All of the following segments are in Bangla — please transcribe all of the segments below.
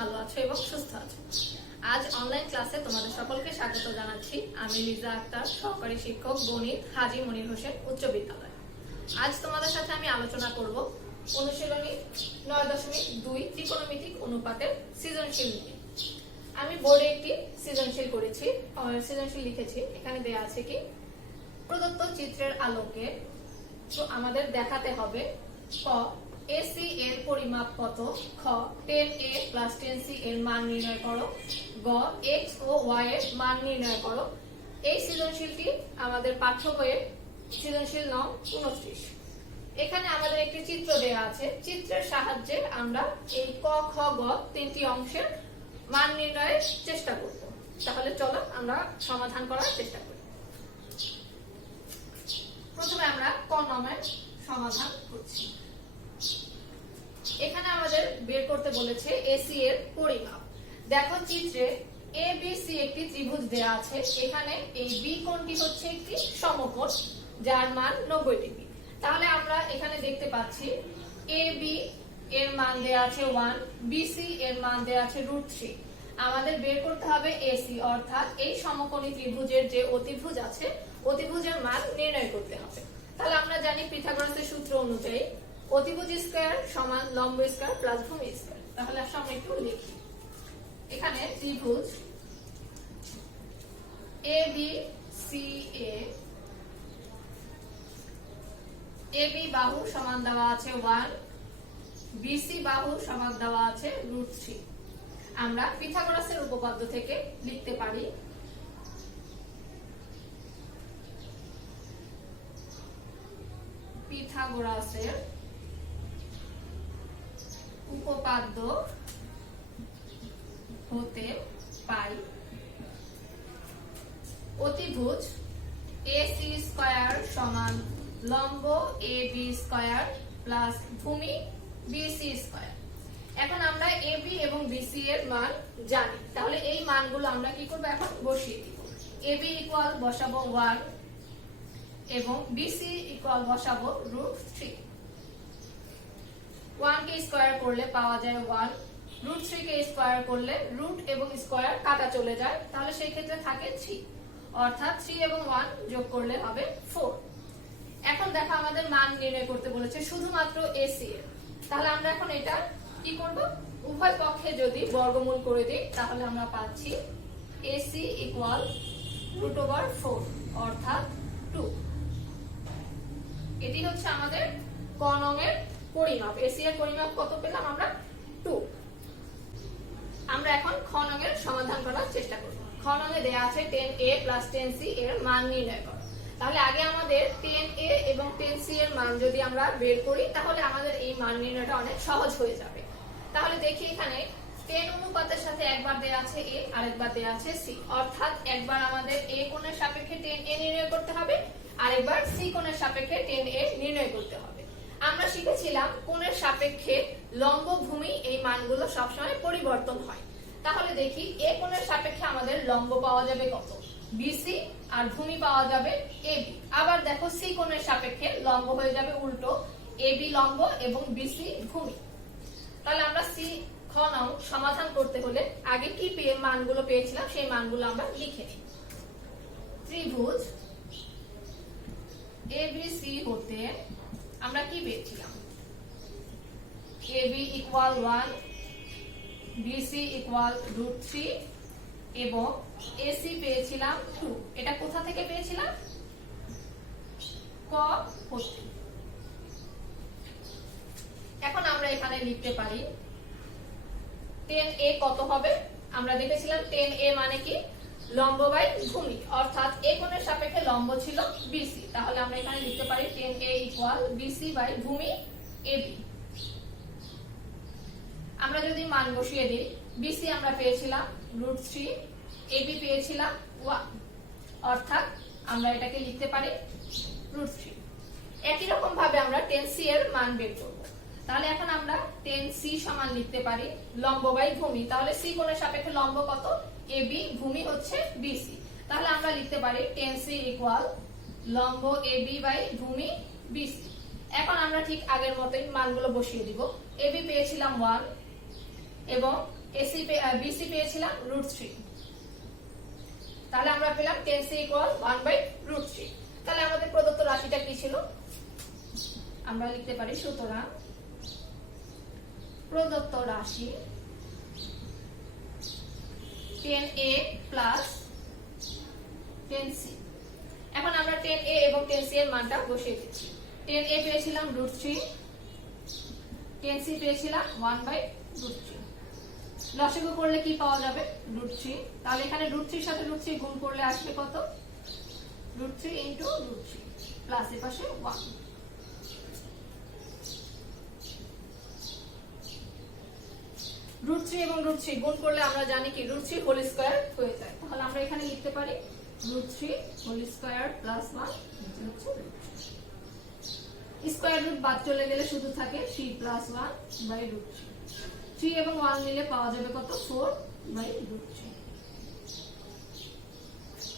ভালো আছো এবং সুস্থ আছো। আজ অনলাইন ক্লাসে তোমাদের সকলকে স্বাগত জানাচ্ছি। আমি লিজা আক্তার, সহকারী শিক্ষক গণিত, হাজী মনির হোসেন উচ্চ বিদ্যালয়। আজ তোমাদের সাথে আমি আলোচনা করব অনুশীলনী 9.2 ত্রিকোণমিতিক অনুপাতের সৃজনশীল নিয়ে। আমি বোর্ডে একটি সৃজনশীল লিখেছি। এখানে দেয়া আছে কি, প্রদত্ত চিত্রের আলোকে তো আমাদের দেখাতে হবে ক AC এর পরিমাপ কত, খ 10A + 10C এর মান নির্ণয় করো, গ x ও y এর মান নির্ণয় করো। এই সৃজনশীলটি আমাদের পাঠ্য বইয়ের সৃজনশীল নং 29। এখানে আমাদের একটি চিত্র দেওয়া আছে। চিত্রের সাহায্যে আমরা এই ক খ গ তিনটি অংশের মান নির্ণয়ের চেষ্টা করব। তাহলে চলো আমরা সমাধান করার চেষ্টা করি। প্রথমে আমরা ক নংয়ের সমাধান করছি। এখানে আমাদের বের করতে বলেছে AC এর পরিমাপ। দেখো চিত্রে ABC একটি ত্রিভুজ দেয়া আছে। এখানে এই B কোণটি হচ্ছে একটি সমকোণ যার মান 90 ডিগ্রি। তাহলে আমরা এখানে দেখতে পাচ্ছি AB এর মান দেয়া আছে 1, BC এর মান দেয়া আছে √3। আমাদের বের করতে হবে AC, অর্থাৎ এই সমকোণী ত্রিভুজের যে অতিভুজ আছে অতিভুজের মান নির্ণয় করতে হবে। তাহলে আমরা জানি পিথাগোরাসের সূত্র অনুযায়ী অতিভুজ স্কয়ার সমান লম্ব স্কয়ার প্লাস ভূমি স্কয়ার। তাহলে আমরা একটু লিখি। এখানে ত্রিভুজ ABCA, AB বাহু সমান দেওয়া আছে 1, BC বাহু সমান দেওয়া আছে √3। আমরা পিথাগোরাসের উপপাদ্য থেকে লিখতে পারি পিথাগোরাসের উপপাদ্য হতে পাই অতিভুজ AC স্কয়ার সমান লম্ব AB স্কয়ার প্লাস ভূমি BC স্কয়ার। এখন আমরা AB এবং BC এর মান জানি। তাহলে এই মানগুলো আমরা কি করব, এখন বসিয়ে দিব। AB ইকুয়াল বসাবো 1 এবং BC ইকুয়াল বসাবো √3। 1 কে স্কয়ার করলে পাওয়া যায় 1, √3 কে স্কয়ার করলে রুট এবং স্কয়ার কাটা চলে যায়, তাহলে সেই ক্ষেত্রে থাকে 3, অর্থাৎ 3 এবং 1 যোগ করলে হবে 4। এখন দেখো আমাদের মান নির্ণয় করতে বলেছে শুধুমাত্র AC এর। তাহলে আমরা এখন এটা কি করব, উভয় পক্ষে যদি বর্গমূল করে দিই তাহলে আমরা পাচ্ছি AC ইকুয়াল √4 অর্থাৎ 2। এটি হচ্ছে আমাদের ক নংয়ের পরিমাপ। AC এর পরিমাপ কত পেলাম আমরা, 2। আমরা এখন খ নংয়ের সমাধান করার চেষ্টা করব। খ নংয়ে দেয়া আছে 10A + 10C এর মান নির্ণয় করো। তাহলে আগে আমাদের 10A এবং 10C এর মান যদি আমরা বের করি তাহলে আমাদের এই মান নির্ণয়টা অনেক সহজ হয়ে যাবে। তাহলে দেখি এখানে 10 অনুপাতের সাথে একবার দেয়া আছে A, আরেকবার দেয়া আছে C, অর্থাৎ একবার আমাদের A কোণের সাপেক্ষে 10A নির্ণয় করতে হবে, আরেকবার C কোণের সাপেক্ষে 10A নির্ণয় করতে হবে। আমরা শিখেছিলাম কোণের সাপেক্ষে লম্ব ভূমি এই মানগুলো সবসময় পরিবর্তন হয়। তাহলে দেখি A কোণের সাপেক্ষে আমাদের লম্ব পাওয়া যাবে কত, BC, আর ভূমি পাওয়া যাবে AB। আবার দেখো C কোণের সাপেক্ষে লম্ব হয়ে যাবে উল্টো, AB লম্ব এবং BC ভূমি। তাহলে আমরা খ নং সমাধান করতে হলে আগে কি মানগুলো পেয়েছিলাম সেই মানগুলো আমরা লিখে নিই। ত্রিভুজ ABC হতে আমরা কি পেয়েছিলাম, AB ইকুয়াল 1, BC ইকুয়াল √3 এবং AC পেয়েছিলাম 2। এটা কোথা থেকে পেয়েছিলাম, ক হতে। এখন আমরা এখানে লিখতে পারি 10A কত হবে, আমরা দেখেছিলাম 10A মানে কি, লম্ব বাই ভূমি, অর্থাৎ A কোণের সাপেক্ষে লম্ব ছিল BC। তাহলে আমরা এখানে লিখতে পারি 10A ইকুয়াল BC বাই ভূমি AB। আমরা যদি মান বসিয়ে দিই, BC আমরা পেয়েছিলাম √3, AB পেয়েছিলাম 1, অর্থাৎ আমরা এটাকে লিখতে পারি √3। একই রকম ভাবে আমরা 10C এর মান বের করব। তাহলে এখন আমরা 10C সমান লিখতে পারি লম্ব বাই ভূমি। তাহলে C কোণের সাপেক্ষে লম্ব কত, AB, ভূমি হচ্ছে BC। তাহলে আমরা লিখতে পারি 10C ইকুয়াল লম্ব AB বাই ভূমি BC। এখন আমরা ঠিক আগের মতই মানগুলো বসিয়ে দিব। AB পেয়েছিলাম 1 এবং বিসি পেয়েছিলাম √3, তাহলে আমরা পেলাম tan c ইকুয়াল 1/√3। তাহলে আমাদের প্রদত্ত রাশিটা কি ছিল, আমরা লিখতে পারি সুতরাং প্রদত্ত রাশি tan a plus tan c। এখন আমরা tan a এবং tan c এর মানটা বসিয়ে দিচ্ছি। tan a পেয়েছিলাম √3, tan c পেয়েছিলাম 1/√3। লসাগু করলে কি পাওয়া যাবে, √3। তাহলে এখানে √3 এর সাথে √3 গুণ করলে আসবে কত, √3 ইনটু √3 প্লাস এর পাশে 1। √3 এবং √3 গুণ করলে আমরা জানি কি √3 হোল স্কয়ার হয়ে যায়। তাহলে আমরা এখানে লিখতে পারি √3 whole square plus 1 square root বাদ চলে গেলে শুধু থাকে 3 প্লাস 1/√3। 3 এবং 1 মিলে পাওয়া যাবে কত, 4/√3।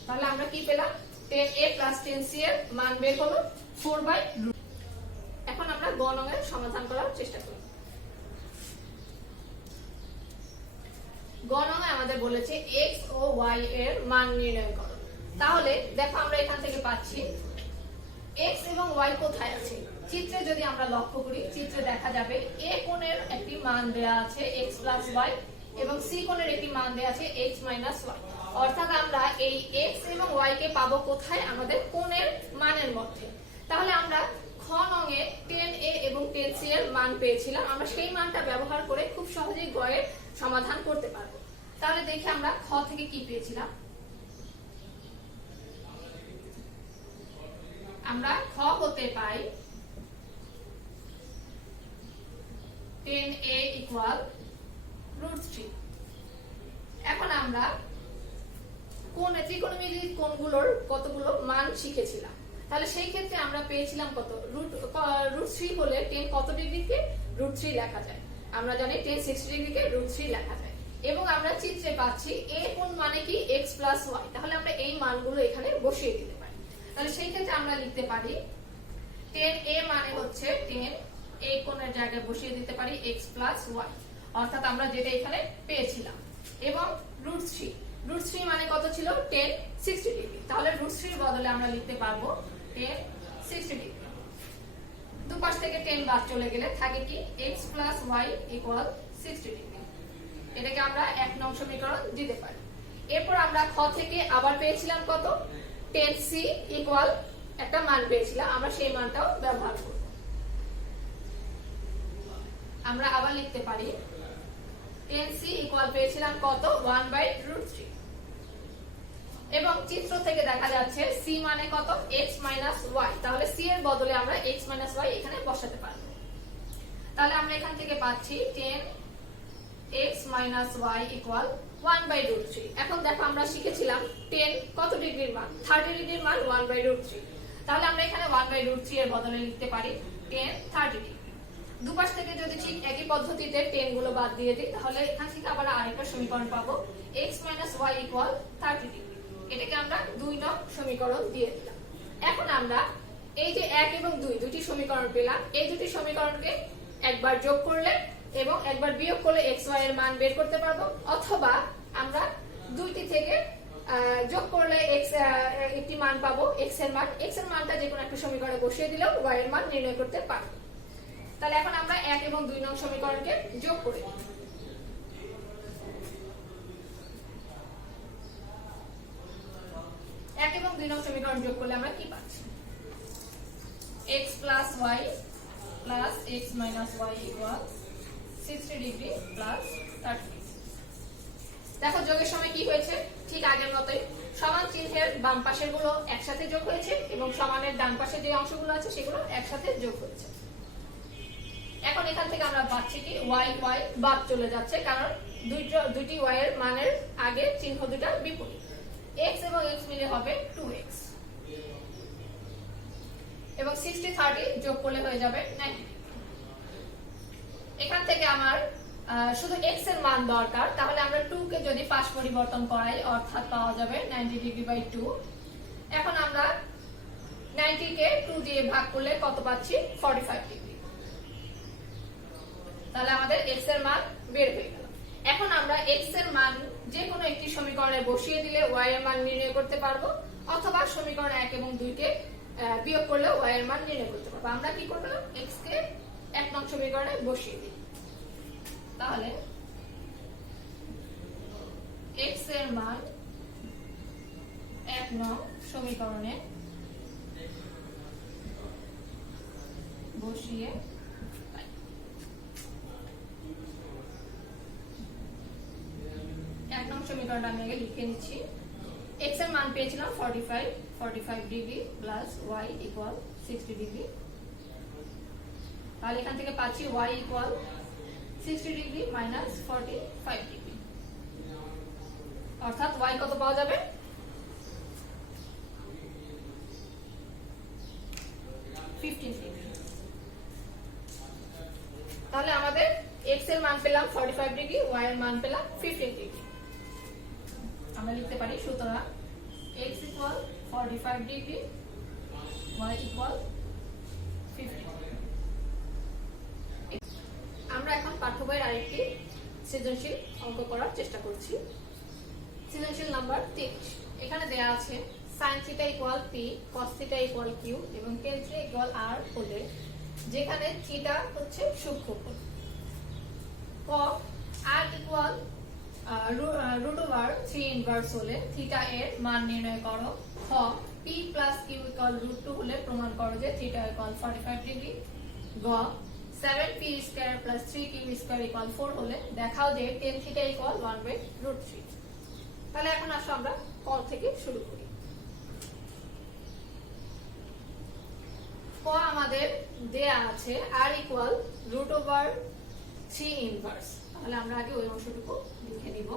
তাহলে আমরা কি পেলাম, tan a plus tan c এর মান বের হলো 4/√3। এখন আমরা গ নং এর সমাধান করার চেষ্টা করি। গ নং এ আমাদের বলেছে x ও y এর মান নির্ণয় করো। তাহলে দেখো আমরা এখান থেকে পাচ্ছি x এবং y কোথায় আছে, চিত্রে যদি আমরা লক্ষ্য করি, চিত্রে দেখা যাবে a কোণের একটি মান দেয়া আছে x প্লাস y এবং c কোণের একটি মান দেয়া আছে x মাইনাস y। অর্থাৎ আমরা এই x এবং y কে পাবো কোথায়, আমাদের কোণের মানের মধ্যে। তাহলে আমরা খ নং এ tan a এবং tan c এর মান পেয়েছিলাম, আমরা সেই মানটা ব্যবহার করে খুব সহজেই গ এর সমাধান করতে পারবো। তাহলে দেখি আমরা খ থেকে কি পেয়েছিলাম। আমরা খ হতে পাই tan a ইকুয়াল √3। এখন আমরা কোণ ত্রিকোণমিতিক কোণগুলোর কতগুলো মান শিখেছিলাম, তাহলে সেই ক্ষেত্রে আমরা পেয়েছিলাম কত, √3 হলে tan কত ডিগ্রিকে √3 লেখা যায়, আমরা জানি tan 60 ডিগ্রিকে √3 লেখা যায়। এবং আমরা চিত্রে পাচ্ছি a কোণ মানে কি x প্লাস y, তাহলে আমরা এই মানগুলো এখানে বসিয়ে দিতে পারি। তাহলে সেই ক্ষেত্রে আমরা লিখতে পারি tan a মানে হচ্ছে tan a কোণের জায়গায় বসিয়ে দিতে পারি x প্লাস y, অর্থাৎ আমরা যেটা এখানে পেয়েছিলাম। এবং √3 মানে কত ছিল, tan 60 ডিগ্রি, তাহলে √3 এর বদলে আমরা লিখতে পারবো tan 60 ডিগ্রি। দুপাশ থেকে tan বাদ চলে গেলে থাকে কি x plus y equal 60 degree. এটাকে আমরা 1 নং সমীকরণ দিতে পারি। এরপর আমরা খ থেকে আবার পেয়েছিলাম কত, tan c ইকুয়াল একটা মান পেয়েছিলাম, আমরা সেই মানটাও ব্যবহার করব। আমরা আবার লিখতে পারি tan c ইকুয়াল পেয়েছিলাম কত, 1/√3। এবং চিত্র থেকে দেখা যাচ্ছে c মানে কত, x মাইনাস y, তাহলে c এর বদলে আমরা x মাইনাস y এখানে বসাতে পারবো। তাহলে আমরা এখান থেকে পাচ্ছি tan x minus y equal 1/√3। এখন দেখো আমরা শিখেছিলাম tan কত ডিগ্রির মান, 30 ডিগ্রির মান 1/√3। তাহলে আমরা এখানে 1/√3 এর বদলে লিখতে পারি tan 30 ডিগ্রি। দুপাশ থেকে যদি ঠিক একই পদ্ধতিতে tan গুলো বাদ দিয়ে দিই, তাহলে এখান থেকে আবার আরেকটা সমীকরণ পাবো x minus y equal 30 degree. এটাকে আমরা 2 নং সমীকরণ দিয়ে দিলাম। এখন আমরা এই যে 1 এবং 2 দুটি সমীকরণ পেলাম, এই দুটি সমীকরণকে একবার যোগ করলে এবং একবার বিয়োগ করলে x y এর মান বের করতে পারবো, অথবা আমরা দুইটি থেকে যোগ করলে x একটি মান পাবো, x এর মানটা যে কোনো একটা সমীকরণে বসিয়ে দিলেও y এর মান নির্ণয় করতে পারবো। তাহলে এখন আমরা 1 এবং 2 নং সমীকরণকে যোগ করি। 1 এবং 2 নং সমীকরণ যোগ করলে আমরা কি পাচ্ছি, x plus y plus x minus y equal 60 degree plus 30 degree. দেখো যোগের সময় কি হয়েছে, ঠিক আগের মতোই সমান চিহ্নের বাম পাশের গুলো একসাথে যোগ হয়েছে এবং সমানের ডান পাশে যে অংশগুলো আছে সেগুলো একসাথে যোগ হয়েছে। এখন এখান থেকে আমরা পাচ্ছি কি y বাদ চলে যাচ্ছে, কারণ দুইটি y এর মানের আগে চিহ্ন দুটো বিপরীত। x এবং x মিলে হবে 2x এবং 60 30 যোগ করলে হয়ে যাবে 90। এখান থেকে আমার শুধু x এর মান দরকার, তাহলে আমরা 2 কে যদি পাশ পরিবর্তন করাই অর্থাৎ পাওয়া যাবে 90 ডিগ্রি বাই 2। এখন আমরা 90 কে 2 দিয়ে ভাগ করলে কত পাচ্ছি, 45 ডিগ্রি। তাহলে আমাদের x এর মান বের হয়ে গেল। এখন আমরা x এর মান যে কোনো একটি সমীকরণে বসিয়ে দিলে y এর মান নির্ণয় করতে পারবো, অথবা সমীকরণ 1 এবং 2 কে বিয়োগ করলে y এর মান নির্ণয় করতে পারবো। আমরা কি করব, x কে 1 নং সমীকরণে বসিয়ে দিই। তাহলে x এর মান 1 নং সমীকরণে বসিয়ে 1 নং সমীকরণটা আমি আগে লিখে নিচ্ছি। x এর মান পেয়েছিলাম 45 degree plus y equal 60 degree. তাহলে এখান থেকে পাচ্ছি y equal 60 degree minus 45 degree, অর্থাৎ y কত পাওয়া যাবে, 15 ডিগ্রি। তাহলে আমাদের x এর মান পেলাম 45 ডিগ্রি, y এর মান পেলাম 15 ডিগ্রি। আমরা লিখতে পারি সুতরাং x equal 45 degree, y equal 15 degree. আমরা এখন পাঠ্য বইয়ের আরেকটি সৃজনশীল অঙ্ক করার চেষ্টা করছি। সৃজনশীল নাম্বার 30। এখানে দেয়া আছে sin θ equal p, cos θ equal q এবং tan θ ইকুয়াল r হলে যেখানে θ হচ্ছে সূক্ষ্মকোণ, ক r ইকুয়াল √3 ইনভার্স হলে θ এর মান নির্ণয় করো, খ p প্লাস q ইকুয়াল √2 হলে প্রমাণ করো যে θ ইকুয়াল 45 ডিগ্রি, গ 7p square plus 3q square equal 4 হলে দেখাও যে tan θ ইকুয়াল 1/√3। তাহলে এখন আসো আমরা ক থেকে শুরু করি। ক আমাদের দেয়া আছে r ইকুয়াল √3 ইনভার্স। তাহলে আমরা আগে ওই অংশটুকু লিখে নিব।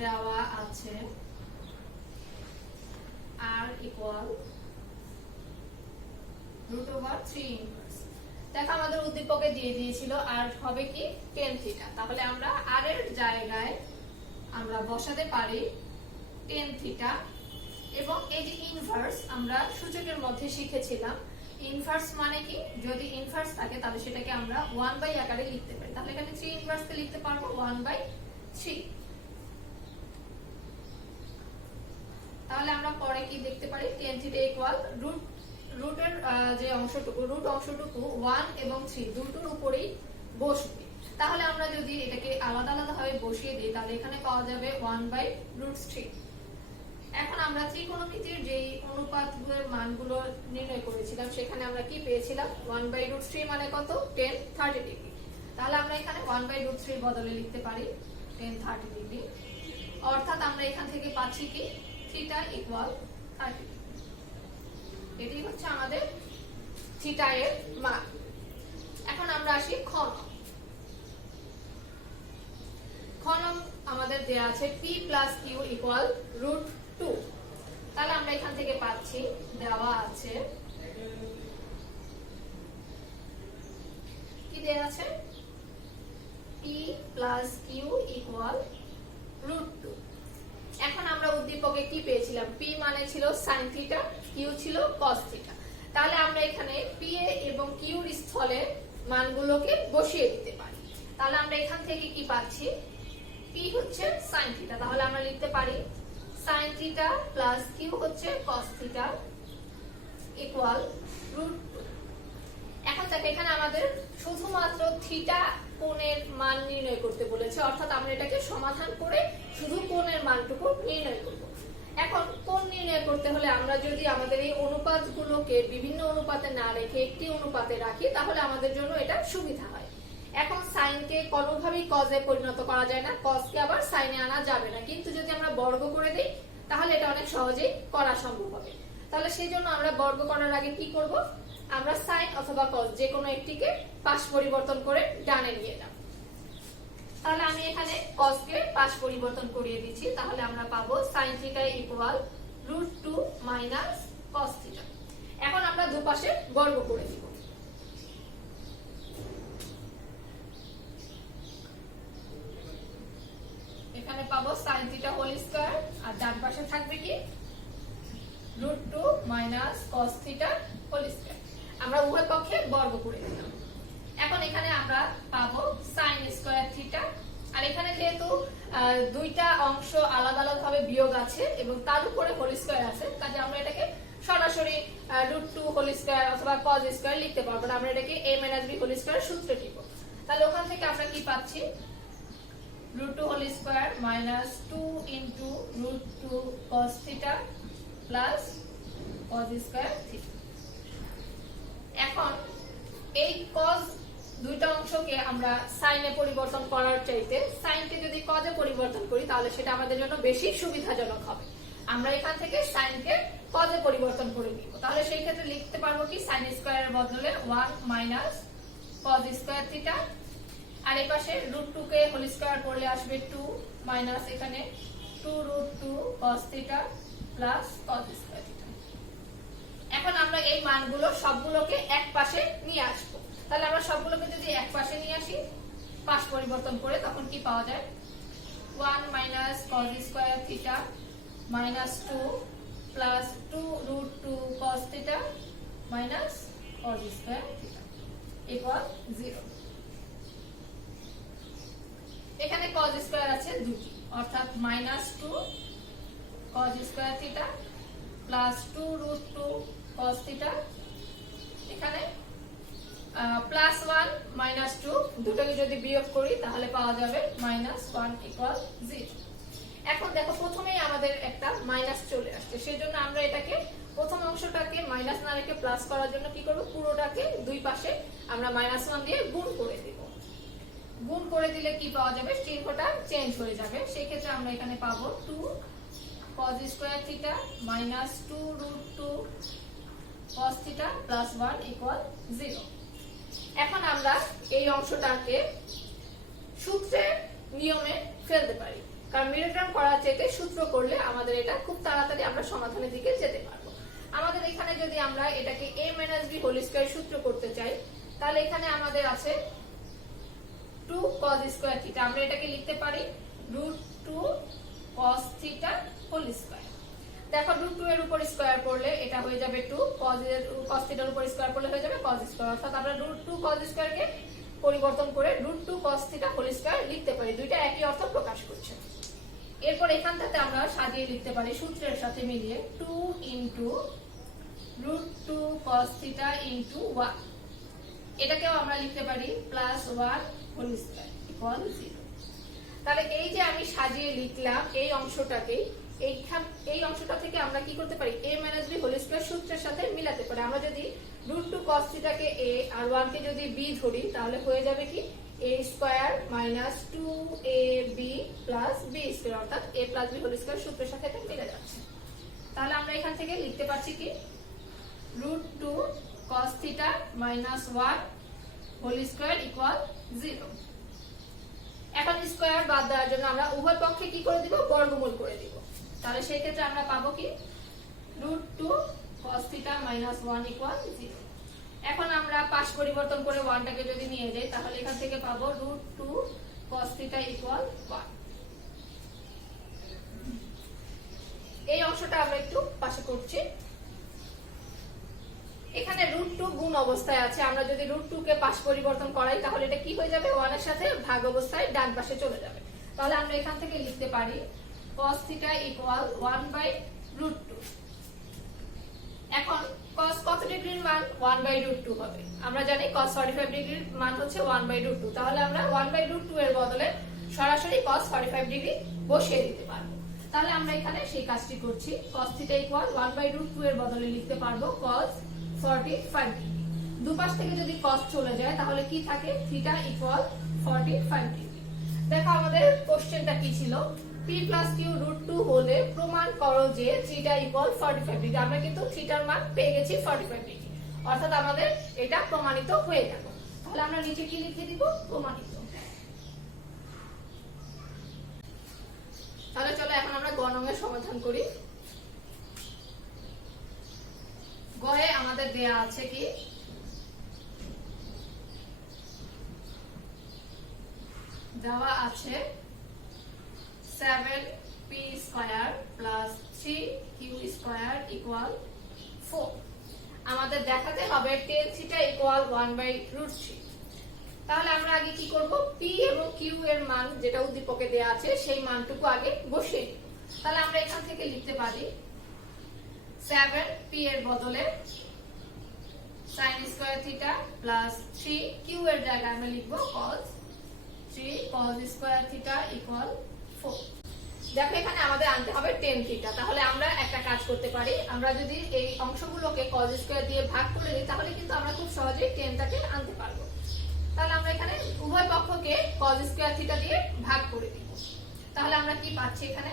দেওয়া আছে r ইকুয়াল √3 ইনভার্স। দেখো আমাদের উদ্দীপকে দিয়ে দিয়েছিল আর হবে কি tan θ। তাহলে আমরা r এর জায়গায় আমরা বসাতে পারি tan θ, এবং এই যে ইনভার্স আমরা সূচকের মধ্যে শিখেছিলাম, ইনভার্স মানে কি, যদি ইনভার্স থাকে তাহলে সেটাকে আমরা 1 আকারে লিখতে পারি। তাহলে এখানে 3 ইনভার্স কে লিখতে পারবো 1/3। তাহলে আমরা পরে কি দেখতে পারি, tan θ ইকুয়াল রুটের যে অংশটুকু, রুট অংশটুকু 1 এবং 3 দুটোর উপরেই বসবে। তাহলে আমরা যদি এটাকে আলাদা আলাদা ভাবে বসিয়ে দিই তাহলে এখানে পাওয়া যাবে 1/√3। এখন আমরা ত্রিকোণমিতির যে অনুপাতগুলোর মানগুলো নির্ণয় করেছিলাম সেখানে আমরা কি পেয়েছিলাম, 1/√3 মানে কত, tan 30 ডিগ্রি। তাহলে আমরা এখানে 1/√3 বদলে লিখতে পারি tan 30 ডিগ্রি, অর্থাৎ আমরা এখান থেকে পাচ্ছি কি θ ইকুয়াল 30 ডিগ্রি। এটি হচ্ছে আমাদের θ এর মান। এখন আমরা আসি খ নং। আমাদের দেয়া আছে p প্লাস q ইকুয়াল √2। তাহলে আমরা এখান থেকে পাচ্ছি, দেওয়া আছে কি দেয়া আছে, p প্লাস q ইকুয়াল √2। এখন আমরা উদ্দীপকে কি পেয়েছিলাম, p মানে ছিল sin θ, q ছিল cos θ। তাহলে আমরা এখানে p এবং q এর স্থলে মানগুলোকে বসিয়ে দিতে পারি। তাহলে আমরা এখান থেকে কি পাচ্ছি, p হচ্ছে sin θ, তাহলে আমরা লিখতে পারি sin θ প্লাস q হচ্ছে cos θ ইকুয়াল √2। এখন দেখো এখানে আমাদের শুধুমাত্র θ কোণের মান নির্ণয় করতে বলেছে, অর্থাৎ আমরা এটাকে সমাধান করে শুধু কোণের মানটুকু নির্ণয় করব। এখন কোণ নির্ণয় করতে হলে আমরা যদি আমাদের এই অনুপাতগুলোকে বিভিন্ন অনুপাতে না রেখে একটি অনুপাতে রাখি তাহলে আমাদের জন্য এটা সুবিধা হয়। এখন sin কে কোনোভাবেই cos এ পরিণত করা যায় না, cos কে আবার sin এ আনা যাবে না, কিন্তু যদি আমরা বর্গ করে দেই তাহলে এটা অনেক সহজেই করা সম্ভব হবে। তাহলে সেই জন্য আমরা বর্গ করার আগে কি করব, আমরা sin অথবা cos যে কোনো একটিকে পাশ পরিবর্তন করে ডানে নিয়ে যাব। তাহলে আমি এখানে cos কে পাশ পরিবর্তন করিয়ে দিচ্ছি। তাহলে আমরা পাবো sin θ ইকুয়াল √2 মাইনাস cos θ। এখন আমরা দুপাশে বর্গ করে দিব। এখানে পাবো sin θ হোল স্কয়ার, আর ডান পাশে থাকবে কি √2 মাইনাস cos θ হোল স্কয়ার। আমরা উভয় পক্ষে বর্গ করে দিলাম। এখন এখানে আমরা পাবো sin স্কয়ার থিটা, আর এখানে যেহেতু দুইটা অংশ আলাদা আলাদা ভাবে বিয়োগ আছে এবং তার উপরে হোল স্কয়ার আছে, কাজে আমরা এটাকে সরাসরি √2 হোল স্কয়ার অথবা cos স্কয়ার লিখতে পারবো না, আমরা এটাকে a - b হোল স্কয়ার সূত্রে নিব। তাহলে ওখান থেকে আমরা কি পাচ্ছি, √2 whole square minus 2 into √2 cos theta plus cos square theta. এখন এই cos দুইটা অংশকে আমরা সাইনে পরিবর্তন করার চাইতে সাইনকে যদি cos এ পরিবর্তন করি তাহলে সেটা আমাদের জন্য বেশি সুবিধাজনক হবে। আমরা এখান থেকে সাইনকে cos এ পরিবর্তন করে নিব। তাহলে সেই ক্ষেত্রে লিখতে পারবো কি, sin স্কয়ারের বদলে 1 মাইনাস cos স্কয়ার থিটা, আর এই পাশে √2 কে হোল স্কয়ার করলে আসবে 2 মাইনাস এখানে 2√2 cos theta plus cos square theta. এখন আমরা এই মানগুলো সবগুলোকে এক পাশে নিয়ে আসবো। তাহলে আমরা সবগুলোকে যদি এক পাশে নিয়ে আসি পাশ পরিবর্তন করে, তখন কি পাওয়া যায়, 1 minus cos square theta minus 2 plus 2√2 cos theta minus cos square theta equal 0। এখানে cos স্কয়ার আছে দুটি, অর্থাৎ minus 2 cos square theta plus 2√2 cos theta, এখানে প্লাস 1 মাইনাস 2 দুটোকে যদি বিয়োগ করি তাহলে পাওয়া যাবে -1 ইকুয়াল 0। এখন দেখো প্রথমেই আমাদের একটা মাইনাস চলে আসছে, সেজন্য আমরা এটাকে প্রথম অংশটাকে মাইনাস না রেখে প্লাস করার জন্য কি করব, পুরোটাকে দুই পাশে আমরা -1 দিয়ে গুণ করে দেব। গুণ করে দিলে কি পাওয়া যাবে, চিহ্নটা চেঞ্জ হয়ে যাবে। সেই ক্ষেত্রে আমরা এখানে পাবো 2 cos square theta minus 2√2 cos theta plus 1 equal 0। এখন আমরা এই অংশটাকে সূত্রের নিয়মে ফেলতে পারি, কারণ মিডল করার চাইতে সূত্র করলে আমাদের এটা খুব তাড়াতাড়ি আমরা সমাধানের দিকে যেতে পারবো। আমাদের এখানে যদি আমরা এটাকে a - b হোল স্কয়ার সূত্র করতে চাই, তাহলে এখানে আমাদের আছে 2 cos স্কয়ার থিটা, আমরা এটাকে লিখতে পারি √2 cos থিটা হোল স্কয়ার। দেখো √2 এর উপর স্কয়ার করলে এটা হয়ে যাবে 2, cos থিটার উপর স্কয়ার করলে হয়ে যাবে cos স্কয়ার, অর্থাৎ আমরা √2 cos স্কয়ারকে পরিবর্তন করে √2 cos থিটা হোল স্কয়ার লিখতে পারি, দুইটা একই অর্থ প্রকাশ করছে। এরপর এখান থেকে আমরা সাজিয়ে লিখতে পারি সূত্রের সাথে মিলিয়ে 2 ইনটু √2 cos থিটা ইনটু 1, এটাকেও আমরা লিখতে পারি +1 হোল স্কয়ার ইকুয়াল 0। তাহলে এই যে আমি সাজিয়ে লিখলাম এই অংশটাকে, এই অংশটা থেকে আমরা কি করতে পারি, a - b হোল স্কয়ার সূত্রের সাথে মিলাতে পারি। আমরা যদি √2 cos থিটাকে a আর 1 কে যদি b ধরি তাহলে হয়ে যাবে কি, a square minus 2ab plus b square, অর্থাৎ a plus b whole square সূত্রের সাথে এটা মিলে যাচ্ছে। তাহলে আমরা এখান থেকে লিখতে পারছি কি, √2 cos theta minus 1 whole square equal 0। এখন স্কয়ার বাদ দেওয়ার জন্য আমরা উভয় পক্ষে কি করে দিব, বর্গমূল করে দিব। তাহলে সেই ক্ষেত্রে আমরা পাবো কি, √2 cos থিটা মাইনাস 1 ইকুয়াল 0। এখন আমরা পাশ পরিবর্তন করে 1 টাকে যদি নিয়ে যাই তাহলে এখান থেকে পাবো √2 cos থিটা ইকুয়াল 1। এই অংশটা আমরা একটু পাশে করছি। এখানে √2 গুণ অবস্থায় আছে, আমরা যদি √2 কে পাশ পরিবর্তন করাই তাহলে এটা কি হয়ে যাবে, 1 এর সাথে ভাগ অবস্থায় ডান পাশে চলে যাবে। তাহলে আমরা এখান থেকে লিখতে পারি cos থিটা ইকুয়াল 1/√2। এখন cos কত ডিগ্রির মান, 1/√2 হবে। আমরা জানি cos 45 ডিগ্রির মান হচ্ছে 1/√2, তাহলে আমরা 1/√2 এর বদলে সরাসরি cos 45 ডিগ্রি বসিয়ে দিতে পারবো। তাহলে আমরা এখানে সেই কাজটি করছি, cos থিটা ইকুয়াল 1/√2 এর বদলে লিখতে পারবো cos 45 ডিগ্রি। দুপাশ থেকে যদি cos চলে যায় তাহলে কি থাকে, থিটা ইকুয়াল 45 ডিগ্রি। দেখো আমাদের কোশ্চেনটা কি ছিল, p plus q √2 হলে প্রমাণ করো যে থিটা ইকুয়াল 45 ডিগ্রি। আমরা কিন্তু থিটার মান পেয়ে গেছি 45 ডিগ্রি, অর্থাৎ আমাদের এটা প্রমাণিত হয়ে গেল। তাহলে আমরা নিচে কি লিখে দিব, প্রমাণিত। তাহলে চলো এখন আমরা গ নংয়ের সমাধান করি। গয়ে আমাদের দেয়া আছে কি, দেওয়া আছে 7p square plus 3q square equal 4। আমাদের দেখাতে হবে tan থিটা ইকুয়াল 1/√3। তাহলে আমরা আগে কি করব, পি এবং কিউ এর মান যেটা উদ্দীপকে দেয়া আছে সেই মানটুকু আগে বসিয়ে নিব। তাহলে আমরা এখান থেকে লিখতে পারি 7 পি এর বদলে sin square theta plus 3 q এর জায়গায় আমরা লিখব cos 3 cos square theta equal 4। দেখো এখানে আমাদের আনতে হবে tan থিটা। তাহলে আমরা একটা কাজ করতে পারি, আমরা যদি এই অংশগুলোকে cos স্কয়ার দিয়ে ভাগ করে দিই তাহলে কিন্তু আমরা খুব সহজেই tanটাকে আনতে পারবো। তাহলে আমরা এখানে উভয় পক্ষকে cos স্কয়ার থিটা দিয়ে ভাগ করে দিব। তাহলে আমরা কি পাচ্ছি এখানে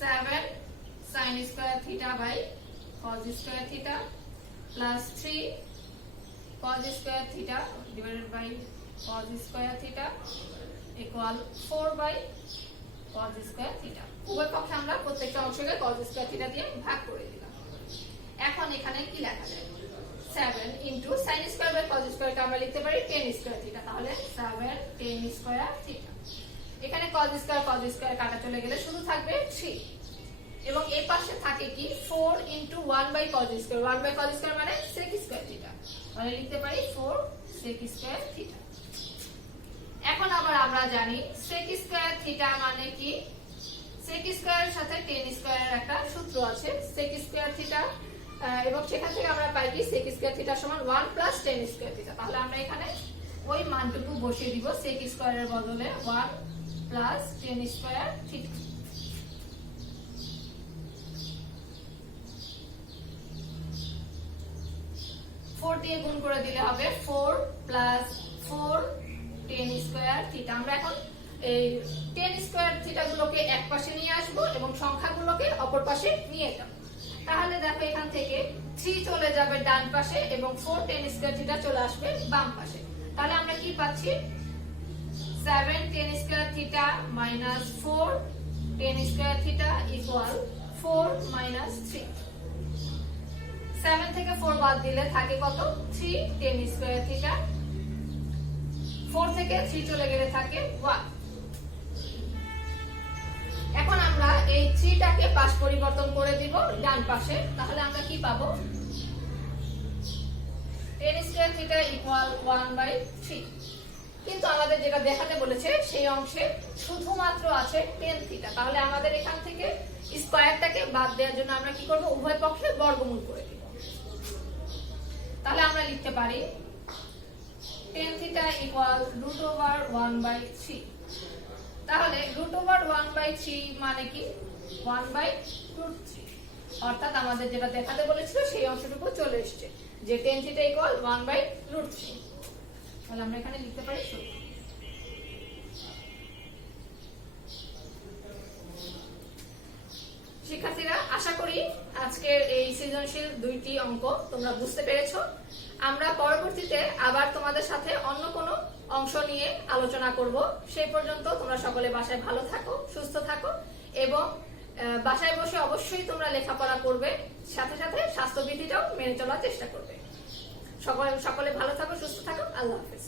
7 sin square theta by cos square theta plus 3 cos square theta divided by cos square theta equal 4 by cos square theta. উভয় পক্ষে আমরা প্রত্যেকটা অংশকে cos স্কয়ার থিটা দিয়ে ভাগ করে দিলাম। এখন এখানে কি লেখা যায়, 7 into sin square by cos স্কয়ারকে আমরা লিখতে পারি tan স্কয়ার থিটা। তাহলে 7 tan স্কয়ার থিটা। এখানে cos স্কয়ার কাটা চলে গেলে শুধু থাকবে 3 এবং এই পাশে থাকে কি 4 into 1 by cos square. 1 by cos square মানে sec স্কয়ার থিটা। তাহলে লিখতে পারি 4 sec স্কয়ার থিটা। এখন আবার আমরা জানি sec স্কয়ার থিটা মানে কি, sec স্কয়ারের সাথে tan স্কয়ারের একটা সূত্র আছে sec স্কয়ার থিটা, এবং সেখান থেকে আমরা পাই কি sec স্কয়ার থিটা সমান 1 প্লাস tan স্কয়ার থিটা। তাহলে আমরা এখানে ওই মানটুকু বসিয়ে দিব, sec স্কয়ারের বদলে 1 plus tan square theta. Four দিয়ে গুণ করে দিলে হবে 4 প্লাস 4 tan স্কয়ার থিটা। আমরা এখন এই tan স্কয়ার থিটা গুলোকে এক পাশে নিয়ে আসব এবং সংখ্যাগুলোকে অপর পাশে নিয়ে যাব। তাহলে দেখো এখান থেকে 3 চলে যাবে ডান পাশে এবং 4 tan স্কয়ার থিটা চলে আসবে বাম পাশে। তাহলে আমরা কি পাচ্ছি 7 tan square theta minus 4 tan square theta equal 4 minus 3। 7 থেকে 4 বাদ দিলে থাকে কত, 3 tan স্কয়ার থিটা। 4 থেকে 3 চলে গেলে থাকে 1। এখন আমরা এই 3 টাকে পাশ পরিবর্তন করে দিব ডান পাশে। তাহলে আমরা কি পাবো, tan স্কয়ার থিটা ইকুয়াল 1/3। কিন্তু আমাদের যেটা দেখাতে বলেছে সেই অংশে শুধুমাত্র আছে tan থিটা। তাহলে আমাদের এখান থেকে স্কয়ারটাকে বাদ দেওয়ার জন্য আমরা কি করব, উভয় পক্ষে বর্গমূল করে দিব। তাহলে আমরা লিখতে পারি tan থিটা ইকুয়াল √1/3। তাহলে √1/3 মানে কি 1/√3, অর্থাৎ আমাদের যেটা দেখাতে বলেছিল সেই অংশটুকু চলে এসেছে যে tan থিটা ইকুয়াল 1/√3। তাহলে আমরা এখানে লিখতে পারি সূত্র। শিক্ষার্থীরা, আশা করি আজকের এই সৃজনশীল দুইটি অঙ্ক তোমরা বুঝতে পেরেছো। আমরা পরবর্তীতে আবার তোমাদের সাথে অন্য কোনো অংশ নিয়ে আলোচনা করব। সেই পর্যন্ত তোমরা সকলে বাসায় ভালো থাকো, সুস্থ থাকো এবং বাসায় বসে অবশ্যই তোমরা লেখাপড়া করবে, সাথে সাথে স্বাস্থ্যবিধিটাও মেনে চলার চেষ্টা করবে। সকলে ভালো থাকো, সুস্থ থাকো। আল্লাহ হাফেজ।